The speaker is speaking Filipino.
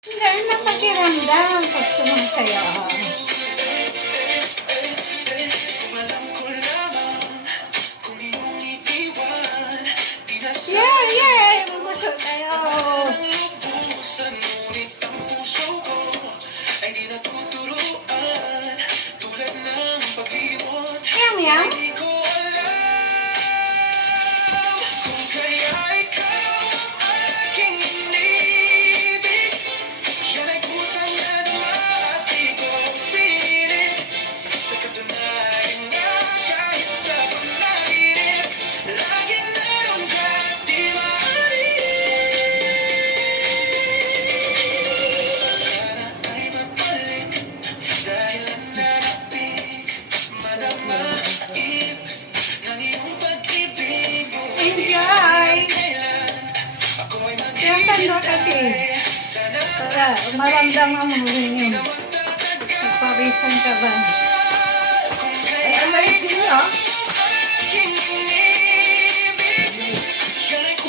Gaan na pakiramdam pag sumasayaw. Yeah, yeah! Magusto tayo. Yum, yum. Enjoy! Yung tanda kasi. Para maramdaman mo rin yun. Magpawisan ka ba? Ay, alay din yun.